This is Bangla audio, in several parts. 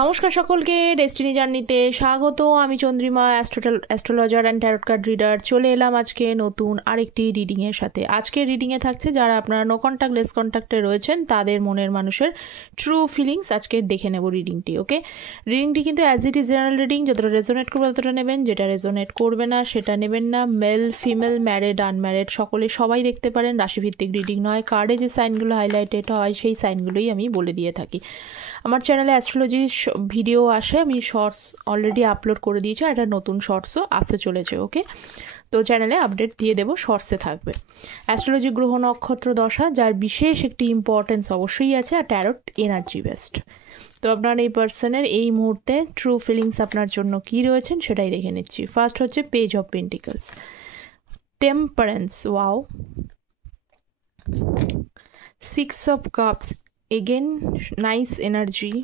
নমস্কার সকলকে, ডেস্টিনি জার্নিতে স্বাগত। আমি Chandrima, astrologer and tarot card reader. চলে এলাম আজকে নতুন আরেকটি রিডিংয়ের সাথে। আজকে রিডিংয়ে থাকছে যারা আপনারা নো কন্ট্যাক্ট লেস কন্ট্যাক্টে রয়েছেন তাদের মনের মানুষের ট্রু ফিলিংস। আজকে দেখে নেব রিডিংটি। ওকে, রিডিংটি কিন্তু as it is general reading. যতটা রেজোনেট করবে ততটা নেবেন, যেটা রেজোনেট করবে না সেটা নেবেন না। মেল ফিমেল, ম্যারিড আনম্যারিড সবাই দেখতে পারেন। রাশিভিত্তিক রিডিং নয়। কার্ডে যে সাইনগুলো হাইলাইটেড হয় সেই সাইনগুলোই আমি বলে দিয়ে থাকি। আমার চ্যানেলে অ্যাস্ট্রোলজি ভিডিও আসে, আমি শর্টস অলরেডি আপলোড করে দিয়েছি, আর একটা নতুন শর্টসও আসতে চলেছে। ওকে, তো চ্যানেলে আপডেট দিয়ে দেবো, শর্টসে থাকবে। অ্যাস্ট্রোলজি গ্রহ নক্ষত্র দশা, যার বিশেষ একটি ইম্পর্টেন্স অবশ্যই আছে, আর ট্যারট এনার্জি বেস্ট। তো আপনার এই পার্সনের এই মুহূর্তে ট্রু ফিলিংস আপনার জন্য কী রয়েছেন সেটাই দেখে নিচ্ছি। ফার্স্ট হচ্ছে page of pentacles, temperance, wow, six of cups, again nice energy,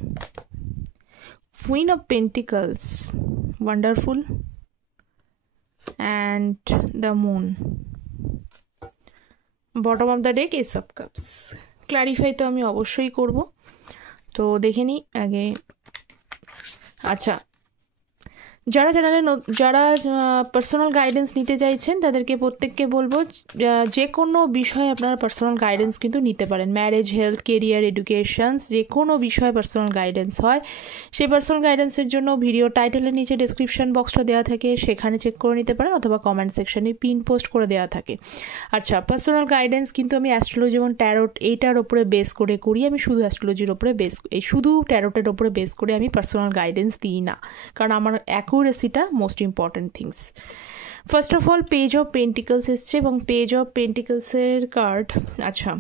Queen of Pentacles, wonderful, and the Moon. Bottom of the deck, Ace of Cups. Clarify তো আমি অবশ্যই করব, তো দেখে নিই আগে। আচ্ছা, যারা চ্যানেলে যারা পার্সোনাল গাইডেন্স নিতে চাইছেন তাদেরকে প্রত্যেককে বলবো যে কোনো বিষয়ে আপনারা পার্সোনাল গাইডেন্স কিন্তু নিতে পারেন। ম্যারেজ, হেলথ, কেরিয়ার, এডুকেশনস, যে কোনো বিষয়ে পার্সোনাল গাইডেন্স হয়। সেই পার্সোনাল গাইডেন্সের জন্য ভিডিও টাইটেলের নিচে ডেসক্রিপশন বক্সটা দেওয়া থাকে, সেখানে চেক করে নিতে পারেন, অথবা কমেন্ট সেকশনে পিন পোস্ট করে দেওয়া থাকে। আচ্ছা, পার্সোনাল গাইডেন্স কিন্তু আমি অ্যাস্ট্রোলজি এবং ট্যারট এইটার ওপরে বেস করে করি। আমি শুধু অ্যাস্ট্রোলজির ওপরে শুধু ট্যারটের ওপরে বেস করে আমি পার্সোনাল গাইডেন্স দিই না, কারণ আমার অ্যাকুরেসিটা most important things. First of all page of pentacles এসছে, এবং পেজ অফ পেন্টিকলসের কার্ড, আচ্ছা,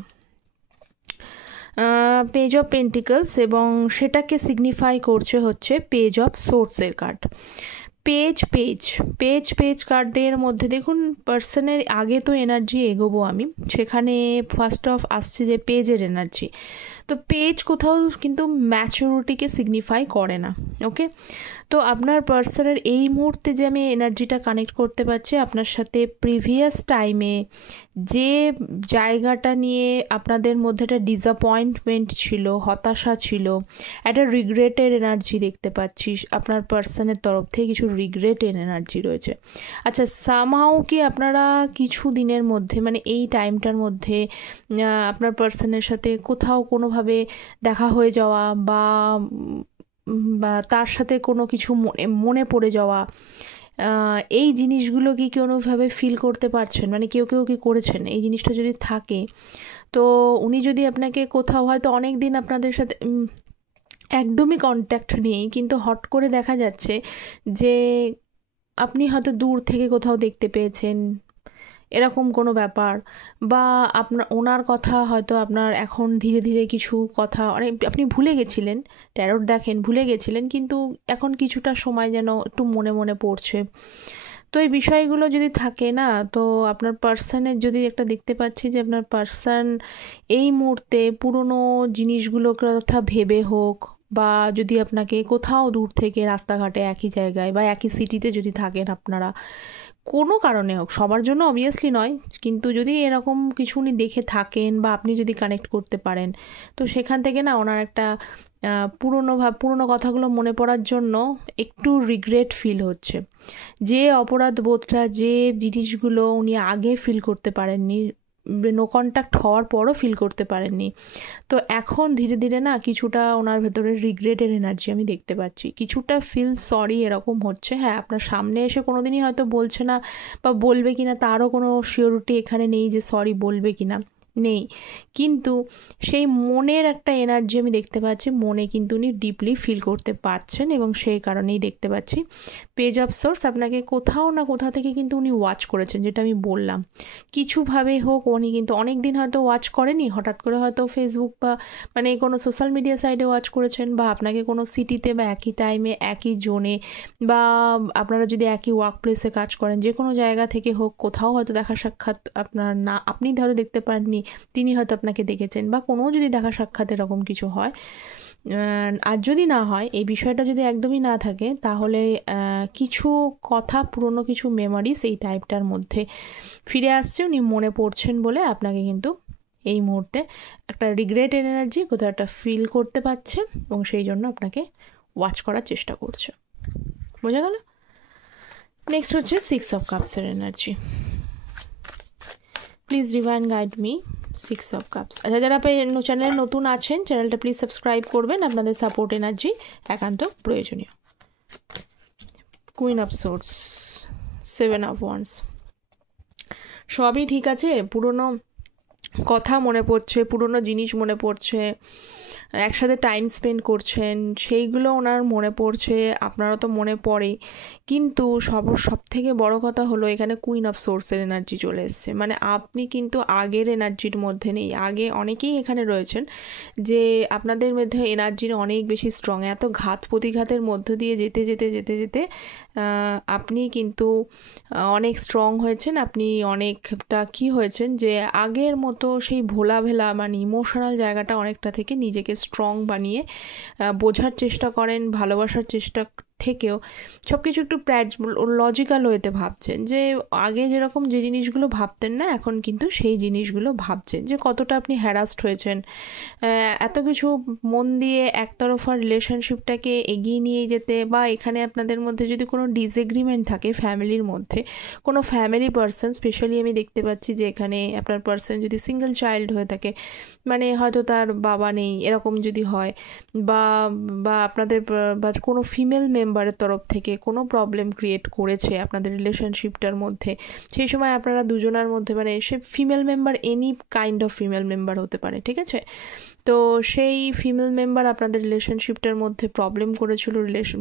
পেজ অফ পেন্টিকলস, এবং সেটাকে সিগনিফাই করছে হচ্ছে পেজ অফ সোর্সের কার্ড। পেজ কার্ডের মধ্যে দেখুন পার্সনের আগে তো এনার্জি এগোবো আমি, সেখানে ফার্স্ট অফ আসছে যে পেজের এনার্জি। তো পেজ কোথাও কিন্তু ম্যাচুরিটিকে সিগনিফাই করে না। ওকে, তো আপনার পার্সনের এই মুহূর্তে যে আমি এনার্জিটা কানেক্ট করতে পারছি আপনার সাথে, প্রিভিয়াস টাইমে যে জায়গাটা নিয়ে আপনাদের মধ্যে একটা ডিসঅ্যাপয়েন্টমেন্ট ছিল, হতাশা ছিল, একটা রিগ্রেটের এনার্জি দেখতে পাচ্ছি। আপনার পার্সনের তরফ থেকে কিছু রিগ্রেটের এনার্জি রয়েছে। আচ্ছা, সামহাও কি আপনারা কিছু দিনের মধ্যে, মানে এই টাইমটার মধ্যে আপনার পার্সনের সাথে কোথাও কোনোভাবে দেখা হয়ে যাওয়া, বা তার সাথে কোনো কিছু মনে পড়ে যাওয়া, এই জিনিসগুলো কি কোনোভাবে ফিল করতে পারছেন? মানে কেউ কি করেছেন এই জিনিসটা যদি থাকে, তো উনি যদি আপনাকে কোথাও, হয়তো অনেক দিন আপনাদের সাথে একদমই কন্ট্যাক্ট নেই, কিন্তু হট করে দেখা যাচ্ছে যে আপনি হয়তো দূর থেকে কোথাও দেখতে পেয়েছেন, এরকম কোনো ব্যাপার, বা ওনার কথা হয়তো আপনার এখন ধীরে ধীরে কিছু কথা আপনি ভুলে গেছিলেন, ট্যারট দেখেন ভুলে গেছিলেন, কিন্তু এখন কিছুটা সময় যেন একটু মনে মনে পড়ছে। তো এই বিষয়গুলো যদি থাকে না, তো আপনার পার্সনের যদি একটা দেখতে পাচ্ছি যে আপনার পার্সন এই মুহূর্তে পুরনো জিনিসগুলোর কথা ভেবে হোক, বা যদি আপনাকে কোথাও দূর থেকে রাস্তাঘাটে একই জায়গায় বা একই সিটিতে যদি থাকেন আপনারা, কোনো কারণে হোক, সবার জন্য অবভিয়াসলি নয়, কিন্তু যদি এরকম কিছু উনি দেখে থাকেন বা আপনি যদি কানেক্ট করতে পারেন, তো সেখান থেকে না ওনার একটা পুরনো কথাগুলো মনে পড়ার জন্য একটু রিগ্রেট ফিল হচ্ছে। যে অপরাধ বোধটা, যে জিনিসগুলো উনি আগে ফিল করতে পারেননি, নো কন্ট্যাক্ট হওয়ার পরও ফিল করতে পারেননি, তো এখন ধীরে ধীরে না কিছুটা ওনার ভেতরে রিগ্রেটের এনার্জি আমি দেখতে পাচ্ছি। কিছুটা ফিল সরি এরকম হচ্ছে। হ্যাঁ, আপনার সামনে এসে কোনোদিনই হয়তো বলছে না, বা বলবে কিনা তারও কোনো শিওরিটি এখানে নেই যে সরি বলবে কিনা, নেই, কিন্তু সেই মনের একটা এনার্জি আমি দেখতে পাচ্ছি। মনে কিন্তু উনি ডিপলি ফিল করতে পারছেন, এবং সেই কারণেই দেখতে পাচ্ছি পেজ অফ সোর্স আপনাকে কোথাও না কোথা থেকে কিন্তু উনি ওয়াচ করেছেন, যেটা আমি বললাম। কিছুভাবে হোক উনি কিন্তু অনেক দিন হয়তো ওয়াচ করেনি, হঠাৎ করে হয়তো ফেসবুক বা মানে কোনো সোশ্যাল মিডিয়া সাইটে ওয়াচ করেছেন, বা আপনাকে কোনো সিটিতে বা একই টাইমে একই জোনে, বা আপনারা যদি একই ওয়ার্ক প্লেসে কাজ করেন, যে কোনো জায়গা থেকে হোক কোথাও হয়তো দেখা সাক্ষাৎ আপনার না, আপনি ধরো দেখতে পাননি, তিনি হয়তো আপনাকে দেখেছেন, বা কোনো যদি দেখা সাক্ষাৎ এরকম কিছু হয়। আর যদি না হয়, এই বিষয়টা যদি একদমই না থাকে, তাহলে কিছু কথা, পুরনো কিছু মেমোরিজ এই টাইপটার মধ্যে ফিরে আসছে, উনি মনে পড়ছেন বলে আপনাকে কিন্তু এই মুহূর্তে একটা রিগ্রেটের এনার্জি কোথাও একটা ফিল করতে পারছে, এবং সেই জন্য আপনাকে ওয়াচ করার চেষ্টা করছে। বোঝা গেল? নেক্সট হচ্ছে 6 অফ কাপসের energy. Please divine guide me 6 of cups. আচ্ছা, যারা চ্যানেলে নতুন আছেন চ্যানেলটা প্লিজ সাবস্ক্রাইব করবেন, আপনাদের সাপোর্ট এনার্জি একান্ত প্রয়োজনীয়। Queen of swords, 7 of wands. সবই ঠিক আছে, পুরনো কথা মনে পড়ছে, পুরনো জিনিস মনে পড়ছে, একসাথে টাইম স্পেন্ড করছেন, সেইগুলো ওনার মনে পড়ছে, আপনারও তো মনে পড়ে। কিন্তু সব থেকে বড় কথা হলো এখানে কুইন অফ সোর্সের এনার্জি চলে এসছে। মানে আপনি কিন্তু আগের এনার্জির মধ্যে নেই। আগে অনেকেই এখানে রয়েছেন যে আপনাদের মধ্যে এনার্জির অনেক বেশি স্ট্রং। এত ঘাত প্রতিঘাতের মধ্য দিয়ে যেতে যেতে যেতে যেতে আপনি কিন্তু অনেক স্ট্রং হয়েছেন। আপনি অনেকটা কি হয়েছেন যে আগের মতো সেই ভোলাভেলা মানে ইমোশনাল জায়গাটা অনেকটা থেকে নিজেকে স্ট্রং বানিয়ে বোঝার চেষ্টা করেন, ভালোবাসার চেষ্টা থেকেও সব কিছু একটু লজিক্যাল ওয়েতে ভাবছেন। যে আগে যেরকম যে জিনিসগুলো ভাবতেন না, এখন কিন্তু সেই জিনিসগুলো ভাবছেন। যে কতটা আপনি হ্যারাসড হয়েছেন, এত কিছু মন দিয়ে একতরফা রিলেশনশিপটাকে এগিয়ে নিয়ে যেতে, বা এখানে আপনাদের মধ্যে যদি কোনো ডিসএগ্রিমেন্ট থাকে ফ্যামিলির মধ্যে, কোনো ফ্যামিলি পার্সন স্পেশালি আমি দেখতে পাচ্ছি যে এখানে আপনার পার্সন যদি সিঙ্গেল চাইল্ড হয়ে থাকে, মানে হয়তো তার বাবা নেই এরকম যদি হয়, বা বা আপনাদের বা কোনো ফিমেল মেম্বারের তরফ থেকে কোনো প্রবলেম ক্রিয়েট করেছে আপনাদের রিলেশনশিপটার মধ্যে, সেই সময় আপনারা দুজনের মধ্যে মানে সে female member any kind of female member হতে পারে, ঠিক আছে? তো সেই ফিমেল মেম্বার আপনাদের রিলেশনশিপটার মধ্যে প্রবলেম করেছিল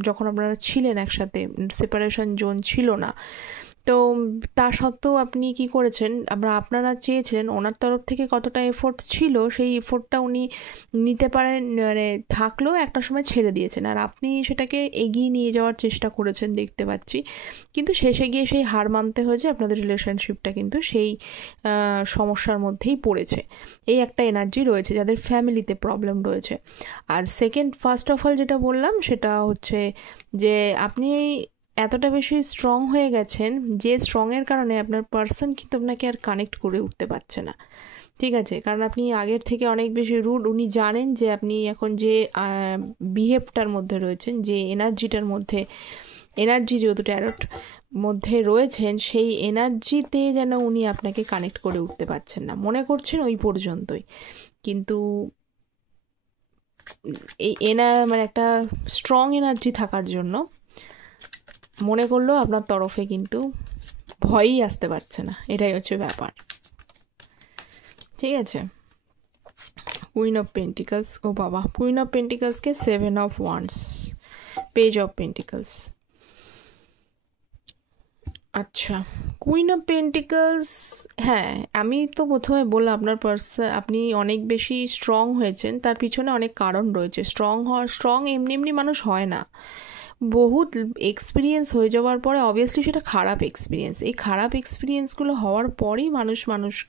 যখন আপনারা ছিলেন একসাথে, সেপারেশন জোন ছিল না। তো তা সত্ত্বেও আপনি কি করেছেন, আপনারা চেয়েছিলেন, ওনার তরফ থেকে কতটা এফোর্ট ছিল সেই এফোর্টটা উনি নিতে পারেন, মানে থাকলেও একটা সময় ছেড়ে দিয়েছেন, আর আপনি সেটাকে এগিয়ে নিয়ে যাওয়ার চেষ্টা করেছেন দেখতে পাচ্ছি। কিন্তু শেষে গিয়ে সেই হার মানতে হয়েছে, আপনাদের রিলেশনশিপটা কিন্তু সেই সমস্যার মধ্যেই পড়েছে। এই একটা এনার্জি রয়েছে যাদের ফ্যামিলিতে প্রবলেম রয়েছে। আর ফার্স্ট অফ অল যেটা বললাম সেটা হচ্ছে যে আপনি এতটা বেশি স্ট্রং হয়ে গেছেন যে স্ট্রংয়ের কারণে আপনার পার্সন কিন্তু আপনাকে আর কানেক্ট করে উঠতে পারছে না, ঠিক আছে? কারণ আপনি আগের থেকে অনেক বেশি রুড। উনি জানেন যে আপনি এখন যে বিহেভটার মধ্যে রয়েছেন, যে এনার্জিটার মধ্যে, এনার্জি যেহেতু ট্যারট মধ্যে রয়েছেন, সেই এনার্জিতে যেন উনি আপনাকে কানেক্ট করে উঠতে পারছেন না, মনে করছেন ওই পর্যন্তই। কিন্তু এই মানে একটা স্ট্রং এনার্জি থাকার জন্য মনে করলেও আপনার তরফে কিন্তু ভয়ই আসতে পারছে না, এটাই হচ্ছে ব্যাপার, ঠিক আছে? কুইন অফ পেন্টিকলস, ও বাবা, কুইন অফ পেন্টিকলসকে 7 of wands, page of pentacles. আচ্ছা, কুইন অফ পেন্টিকলস, হ্যাঁ আমি তো প্রথমে বললাম আপনার আপনি অনেক বেশি স্ট্রং হয়েছেন, তার পিছনে অনেক কারণ রয়েছে। স্ট্রং এমনি এমনি মানুষ হয় না, বহুত এক্সপিরিয়েন্স হয়ে যাওয়ার পরে অবভিয়াসলি সেটা খারাপ এক্সপিরিয়েন্স, এই খারাপ এক্সপিরিয়েন্সগুলো হওয়ার পরেই মানুষ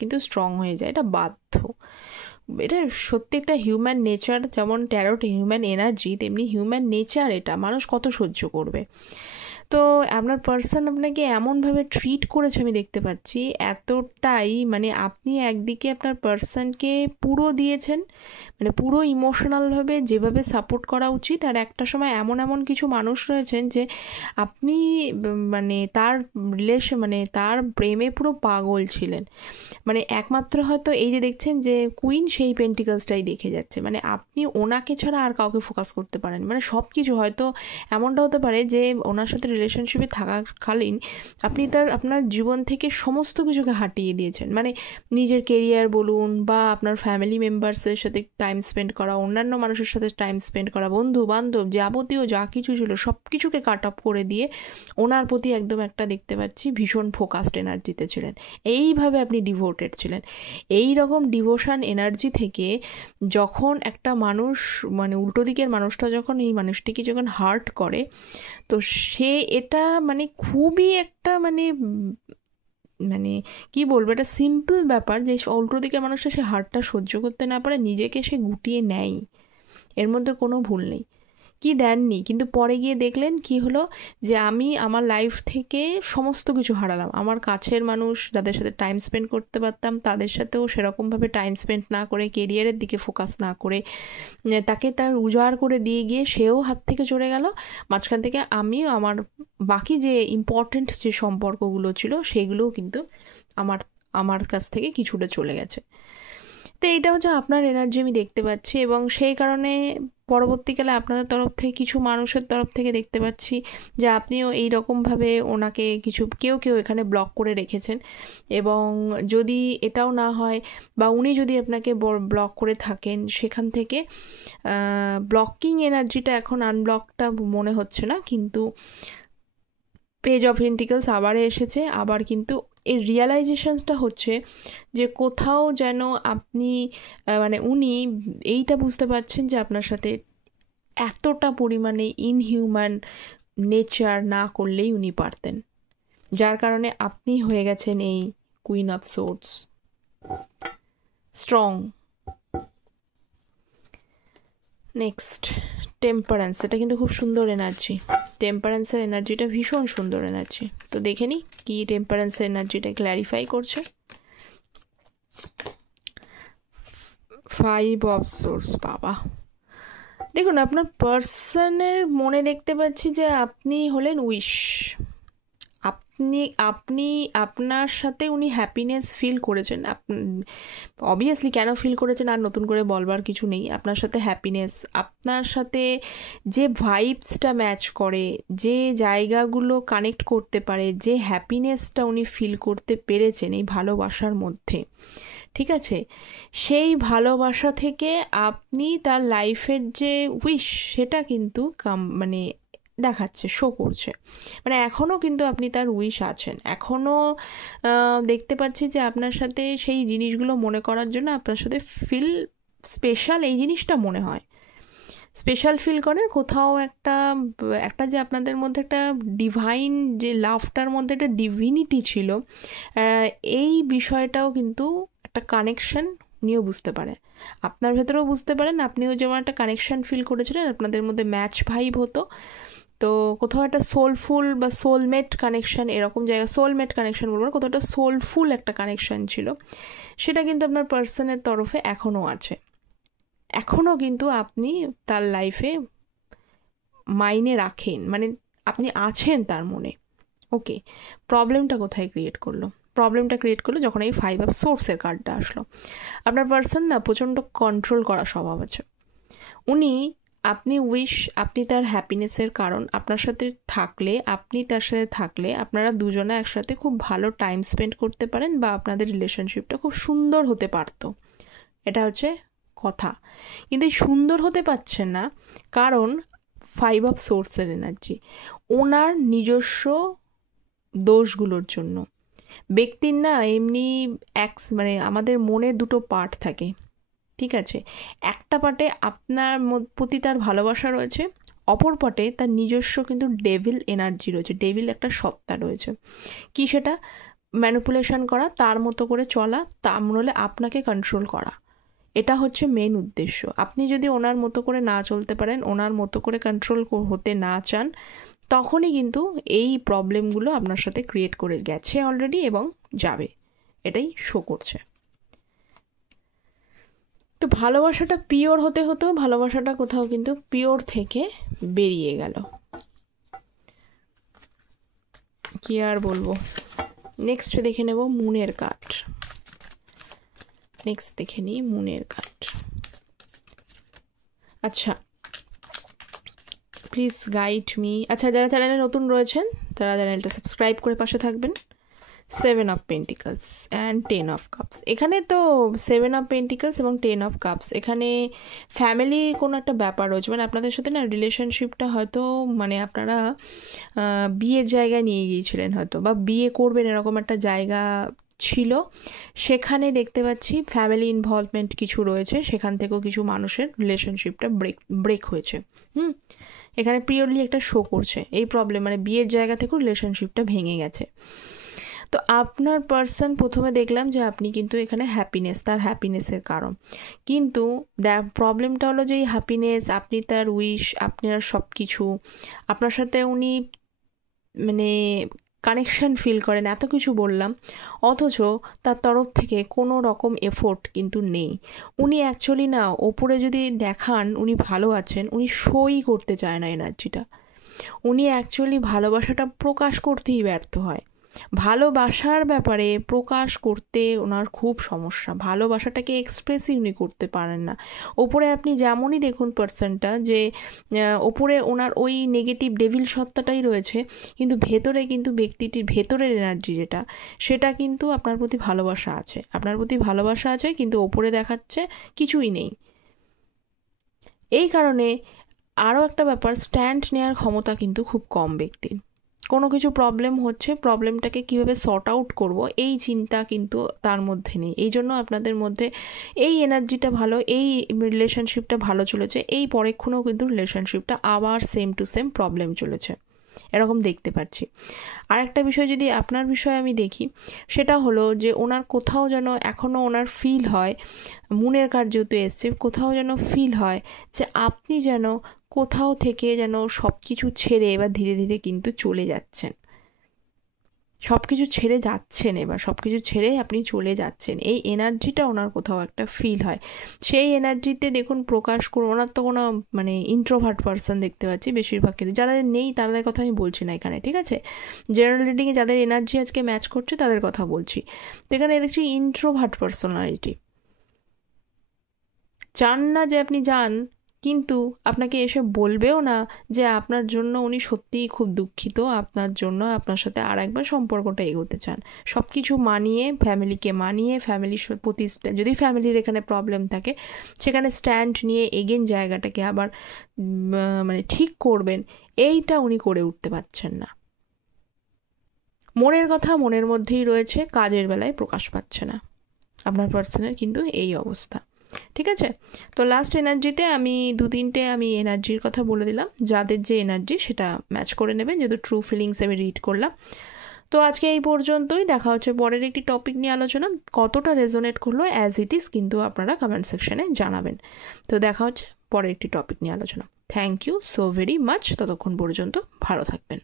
কিন্তু স্ট্রং হয়ে যায়, এটা বাধ্য। এটা সত্যি একটা হিউম্যান নেচার, যেমন ট্যারট হিউম্যান এনার্জি, তেমনি হিউম্যান নেচার, এটা মানুষ কত সহ্য করবে। তো আপনার পার্সন আপনাকে এমনভাবে ট্রিট করেছে আমি দেখতে পাচ্ছি, এতটাই মানে আপনি একদিকে আপনার পার্সনকে পুরো দিয়েছেন, মানে পুরো ইমোশনালভাবে যেভাবে সাপোর্ট করা উচিত, আর একটা সময় এমন কিছু মানুষ রয়েছেন যে আপনি মানে তার মানে তার প্রেমে পুরো পাগল ছিলেন। মানে একমাত্র হয়তো এই যে দেখছেন যে কুইন, সেই পেন্টিকলসটাই দেখে যাচ্ছে, মানে আপনি ওনাকে ছাড়া আর কাউকে ফোকাস করতে পারেন, মানে সব কিছু হয়তো এমনটা হতে পারে যে ওনার সাথে রিলেশনশিপে থাকাকালীন আপনি আপনার জীবন থেকে সমস্ত কিছুকে হাটিয়ে দিয়েছেন, মানে নিজের কেরিয়ার বলুন, বা আপনার ফ্যামিলি মেম্বার্সের সাথে টাইম স্পেন্ড করা, অন্যান্য মানুষের সাথে টাইম স্পেন্ড করা, বন্ধু বান্ধব যাবতীয় যা কিছু ছিল সব কিছুকে কাট অফ করে দিয়ে ওনার প্রতি একদম একটা দেখতে পাচ্ছি ভীষণ ফোকাসড এনার্জিতে ছিলেন। এইভাবে আপনি ডিভোটেড ছিলেন। এই রকম ডিভোশন এনার্জি থেকে যখন একটা মানুষ, মানে উল্টো দিকের মানুষটা যখন এই মানুষটিকে যখন হার্ট করে, তো সে এটা মানে খুবই একটা মানে মানে কি বলবো, এটা সিম্পল ব্যাপার যে উল্টো দিকের মানুষটা সে হার্টটা সহ্য করতে না পারে, নিজেকে সে গুটিয়ে নেয়, এর মধ্যে কোনো ভুল নেই। কি দেননি, কিন্তু পরে গিয়ে দেখলেন কি হলো, যে আমি আমার লাইফ থেকে সমস্ত কিছু হারালাম। আমার কাছের মানুষ যাদের সাথে টাইম স্পেন্ড করতে পারতাম তাদের সাথেও সেরকমভাবে টাইম স্পেন্ড না করে, কেরিয়ারের দিকে ফোকাস না করে, তাকে তার উজাড় করে দিয়ে গিয়ে সেও হাত থেকে চলে গেল। মাঝখান থেকে আমিও আমার বাকি যে ইম্পর্ট্যান্ট যে সম্পর্কগুলো ছিল সেগুলোও কিন্তু আমার কাছ থেকে কিছুটা চলে গেছে। তো এইটা হচ্ছে আপনার এনার্জি আমি দেখতে পাচ্ছি, এবং সেই কারণে পরবর্তীকালে আপনাদের তরফ থেকে, কিছু মানুষের তরফ থেকে দেখতে পাচ্ছি যে আপনিও এইরকমভাবে ওনাকে কেউ এখানে ব্লক করে রেখেছেন। এবং যদি এটাও না হয়, বা উনি যদি আপনাকে ব্লক করে থাকেন, সেখান থেকে ব্লকিং এনার্জিটা এখন আনব্লকটা মনে হচ্ছে না, কিন্তু পেজ অফ পেন্টিকলস আবার এসেছে। আবার কিন্তু এই রিয়ালাইজেশনসটা হচ্ছে যে কোথাও যেন আপনি মানে উনি এইটা বুঝতে পারছেন যে আপনার সাথে এতটা পরিমাণে ইনহিউম্যান নেচার না করলেই উনি পারতেন, যার কারণে আপনি হয়ে গেছেন এই queen of swords, strong. Next temperance, এটা কিন্তু খুব সুন্দর এনার্জি। টেম্পারেন্সের এনার্জিটা ভীষণ সুন্দর এনার্জি। তো দেখে নি কি টেম্পারেন্সের এনার্জিটা ক্ল্যারিফাই করছে। 5 অফ সোর্স, বাবা দেখুন আপনার পার্সনের মনে দেখতে পাচ্ছি যে আপনি হলেন উইশ। আপনি আপনার সাথে উনি হ্যাপিনেস ফিল করেছেন। অবভিয়াসলি কেন ফিল করেছেন আর নতুন করে বলবার কিছু নেই। আপনার সাথে হ্যাপিনেস, আপনার সাথে যে ভাইবসটা ম্যাচ করে, যে জায়গাগুলো কানেক্ট করতে পারে, যে হ্যাপিনেসটা উনি ফিল করতে পেরেছেন এই ভালোবাসার মধ্যে, ঠিক আছে, সেই ভালোবাসা থেকে আপনি তার লাইফের যে উইশ সেটা কিন্তু মানে দেখাচ্ছে, শো করছে। মানে এখনও কিন্তু আপনি তার উইশ আছেন, এখনও দেখতে পাচ্ছি যে আপনার সাথে সেই জিনিসগুলো মনে করার জন্য আপনার সাথে ফিল স্পেশাল, এই জিনিসটা মনে হয় স্পেশাল ফিল করেন কোথাও একটা যে আপনাদের মধ্যে একটা ডিভাইন, যে লাভটার মধ্যে একটা ডিভিনিটি ছিল, এই বিষয়টাও কিন্তু একটা কানেকশন উনিও বুঝতে পারে, আপনার ভেতরেও বুঝতে পারেন। আপনিও যেমন একটা কানেকশন ফিল করেছিলেন, আপনাদের মধ্যে ম্যাচ ভাইব হতো, তো কোথাও একটা সোলফুল বা সোলমেট কানেকশন, এরকম জায়গা, সোলমেট কানেকশন বলবো না, কোথাও একটা সোলফুল একটা কানেকশন ছিল, সেটা কিন্তু আপনার পার্সনের তরফে এখনও আছে। এখনও কিন্তু আপনি তার লাইফে মাইনে রাখেন, মানে আপনি আছেন তার মনে। ওকে, প্রবলেমটা কোথায় ক্রিয়েট করলো? প্রবলেমটা ক্রিয়েট করলো যখন এই 5 অফ সোর্সের কার্ডটা আসলো। আপনার পার্সন না প্রচণ্ড কন্ট্রোল করা স্বভাব আছে। আপনি তার হ্যাপিনেসের কারণ, আপনার সাথে থাকলে, আপনি তার সাথে থাকলে আপনারা দুজনে একসাথে খুব ভালো টাইম স্পেন্ড করতে পারেন, বা আপনাদের রিলেশনশিপটা খুব সুন্দর হতে পারতো, এটা হচ্ছে কথা। কিন্তু এই সুন্দর হতে পারছে না কারণ 5 অফ সোর্সের এনার্জি, ওনার নিজস্ব দোষগুলোর জন্য। ব্যক্তির না এমনি মানে আমাদের মনে দুটো পার্ট থাকে, ঠিক আছে, একটা পার্টে আপনার প্রতি তার ভালোবাসা রয়েছে, অপর পার্টে তার নিজস্ব কিন্তু ডেভিল এনার্জি রয়েছে, ডেভিল একটা সত্তা রয়েছে। কি সেটা? ম্যানিপুলেশন করা, তার মতো করে চলা, তা হলে আপনাকে কন্ট্রোল করা, এটা হচ্ছে মেন উদ্দেশ্য। আপনি যদি ওনার মতো করে না চলতে পারেন, ওনার মতো করে কন্ট্রোল হতে না চান, তখনই কিন্তু এই প্রবলেমগুলো আপনার সাথে ক্রিয়েট করে গেছে অলরেডি এবং যাবে, এটাই শো করছে। তো ভালোবাসাটা পিওর হতে হতো, ভালোবাসাটা কোথাও কিন্তু পিওর থেকে বেরিয়ে গেল, কি আর বলবো। নেক্সট দেখে নেব মুনের কার্ড। নেক্সট দেখে নিই মুনের কার্ড। আচ্ছা, প্লিজ গাইড মি। আচ্ছা, যারা চ্যানেলে নতুন রয়েছেন তারা চ্যানেলটা সাবস্ক্রাইব করে পাশে থাকবেন। 7 of pentacles and 10 of cups. এখানে তো 7 অফ পেন্টিকলস এবং 10 অফ কাপস, এখানে ফ্যামিলির কোনো একটা ব্যাপার রয়েছে, মানে আপনাদের সাথে না রিলেশনশিপটা হয়তো মানে আপনারা বিয়ের জায়গায় নিয়ে গিয়েছিলেন হয়তো, বা বিয়ে করবেন এরকম একটা জায়গা ছিল, সেখানে দেখতে পাচ্ছি ফ্যামিলি ইনভলভমেন্ট কিছু রয়েছে, সেখান থেকেও কিছু মানুষের রিলেশনশিপটা ব্রেক হয়েছে। এখানে পিওরলি একটা শো করছে এই প্রবলেম, মানে বিয়ের জায়গা থেকেও রিলেশনশিপটা ভেঙে গেছে। তো আপনার পার্সন প্রথমে দেখলাম যে আপনি কিন্তু এখানে হ্যাপিনেস, তার হ্যাপিনেসের কারণ, কিন্তু প্রবলেমটা হলো যে এই হ্যাপিনেস, আপনি তার উইশ, আপনার সব কিছু, আপনার সাথে উনি মানে কানেকশন ফিল করেন, এত কিছু বললাম, অথচ তার তরফ থেকে কোনো রকম এফোর্ট কিন্তু নেই। উনি অ্যাকচুয়ালি না, ওপরে যদি দেখান উনি ভালো আছেন, উনি শোই করতে চায় না এনার্জিটা। উনি অ্যাকচুয়ালি ভালোবাসাটা প্রকাশ করতেই ব্যর্থ হয়। ভালোবাসার ব্যাপারে প্রকাশ করতে ওনার খুব সমস্যা, ভালোবাসাটাকে এক্সপ্রেসই উনি করতে পারেন না। ওপরে আপনি যেমনই দেখুন পার্সনটা, যে ওপরে ওনার ওই নেগেটিভ ডেভিল সত্তাটাই রয়েছে, কিন্তু ভেতরে কিন্তু ব্যক্তিটির ভেতরের এনার্জি যেটা, সেটা কিন্তু আপনার প্রতি ভালোবাসা আছে, আপনার প্রতি ভালোবাসা আছে, কিন্তু ওপরে দেখাচ্ছে কিছুই নেই। এই কারণে আরও একটা ব্যাপার, স্ট্যান্ড নেওয়ার ক্ষমতা কিন্তু খুব কম ব্যক্তির। কোনো কিছু প্রবলেম হচ্ছে, প্রবলেমটাকে কীভাবে সর্ট আউট করব এই চিন্তা কিন্তু তার মধ্যে নেই। এই জন্য আপনাদের মধ্যে এই এনার্জিটা ভালো, এই রিলেশনশিপটা ভালো চলেছে, এই পরেক্ষণেও কিন্তু রিলেশনশিপটা আবার সেম টু সেম প্রবলেম চলেছে, এরকম দেখতে পাচ্ছি। আর একটা বিষয় যদি আপনার বিষয়ে আমি দেখি, সেটা হলো যে ওনার কোথাও যেন এখনও ওনার ফিল হয়, মুনের কার্ড যেহেতু এসছে, কোথাও যেন ফিল হয় যে আপনি যেন কোথাও থেকে যেন সব কিছু ছেড়ে এবার ধীরে ধীরে কিন্তু চলে যাচ্ছেন, সব কিছু ছেড়ে যাচ্ছেন, এবার সব কিছু ছেড়ে আপনি চলে যাচ্ছেন, এই এনার্জিটা ওনার কোথাও একটা ফিল হয়। সেই এনার্জিতে দেখুন প্রকাশ করুন, ওনার তো কোনো মানে ইন্ট্রোভার্ট পার্সন দেখতে পাচ্ছি বেশিরভাগ ক্ষেত্রে, যাদের নেই তাদের কথা আমি বলছি না এখানে, ঠিক আছে? জেনারেল রিডিংয়ে যাদের এনার্জি আজকে ম্যাচ করছে তাদের কথা বলছি। তো এখানে দেখছি ইন্ট্রোভার্ট পার্সোনালিটি, চান না যে আপনি যান, কিন্তু আপনাকে এসে বলবেও না যে আপনার জন্য উনি সত্যিই খুব দুঃখিত, আপনার জন্য আপনার সাথে আর একবার সম্পর্কটা এগোতে চান। সব কিছু মানিয়ে, ফ্যামিলিকে মানিয়ে, ফ্যামিলির প্রতি যদি ফ্যামিলির এখানে প্রবলেম থাকে সেখানে স্ট্যান্ড নিয়ে এগেন জায়গাটাকে আবার মানে ঠিক করবেন, এইটা উনি করে উঠতে পারছেন না। মনের কথা মনের মধ্যেই রয়েছে, কাজের বেলায় প্রকাশ পাচ্ছে না। আপনার পার্সনের কিন্তু এই অবস্থা, ঠিক আছে? তো লাস্ট এনার্জিতে আমি 2-3টে আমি এনার্জির কথা বলে দিলাম, যাদের যে এনার্জি সেটা ম্যাচ করে নেবেন, যেহেতু ট্রু ফিলিংস আমি রিড করলাম। তো আজকে এই পর্যন্তই, দেখা হচ্ছে পরের একটি টপিক নিয়ে আলোচনা। কতটা রেজোনেট করলো অ্যাজ ইট ইজ কিন্তু আপনারা কমেন্ট সেকশনে জানাবেন। তো দেখা হচ্ছে পরের একটি টপিক নিয়ে আলোচনা। Thank you so very much, ততক্ষণ পর্যন্ত ভালো থাকবেন।